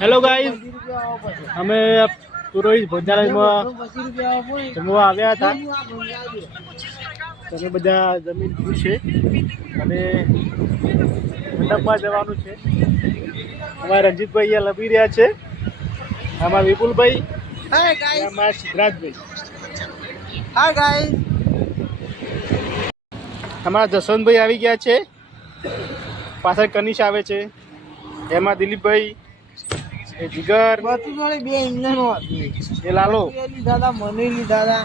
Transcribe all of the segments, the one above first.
Hello guys, અમે પુરોહિત ભોજનાલયમાં જમવા આવ્યા હતા। તમે બધા જમી લીધું છે અને મંડપમાં જવાનું છે। અમારા રંજીતભાઈ અહીંયા લબી રહ્યા છે, અમારા વિપુલભાઈ, અમારા સિદ્ધરાજભાઈ, હાય ગાઈસ, અમારા જસવંતભાઈ આવી ગયા છે। પાછળ કનિશ આવે છે, એમાં દિલીપભાઈ, એ જીગર, બે ઇન્જન એ લાલો, લીધા હતા, મને લીધા હતા।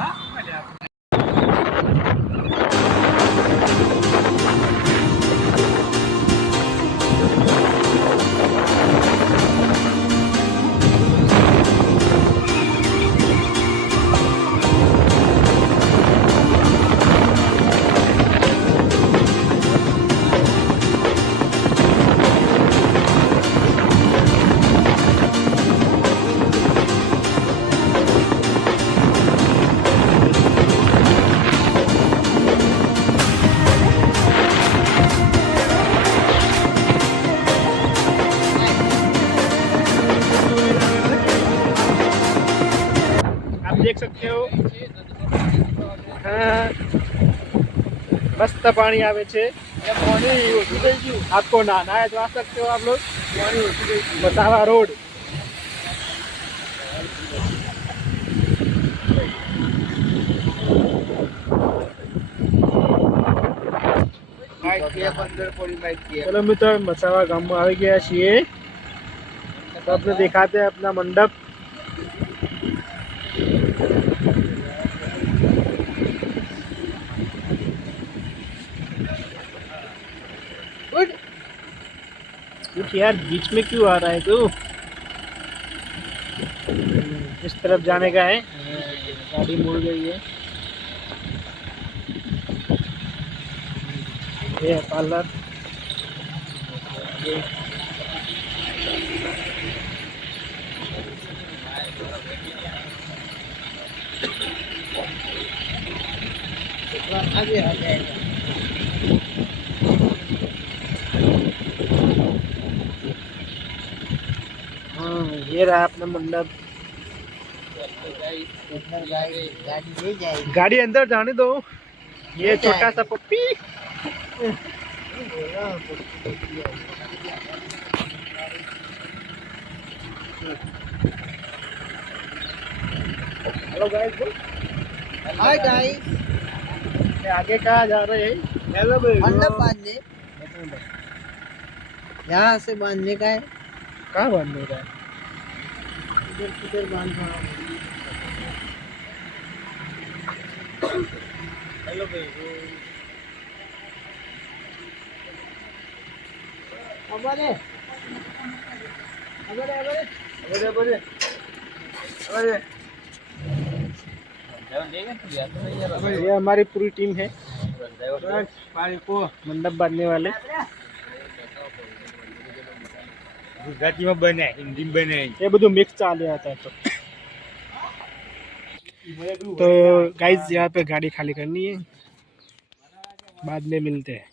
देख सकते हो मस्त पानी आवे छे। आपको नहाना है तो आ सकते हो आप लोग। बतावा रोड चलो मित्र, मसावा गाम में आ गया छे। तो अपने दिखाते हैं अपना मंडप। कुछ यार बीच में क्यों आ रहा है तू? इस तरफ जाने का है, गाड़ी मुड़ गई है। ये है पार्लर। ये रहा अपना मंडप। गाड़ी अंदर जाने दो। ये छोटा सा पप्पी। हेलो गाइस, हाय गाइस, आगे कहाँ जा रहे हैं? हेलो भाई, मंडप बांधने। यहाँ से बांधने का है। कहाँ बांधने का है? इधर बांधना। हेलो भाई, अबरे अबरे अबरे अरे अरे ये हमारी पूरी टीम है, मंडप बांधने वाले। गुजराती में बने, हिंदी में बने, ये બધું મિક્સ ચાલે आता है। तो गाइस, यहाँ पे गाड़ी खाली करनी है, बाद में मिलते हैं।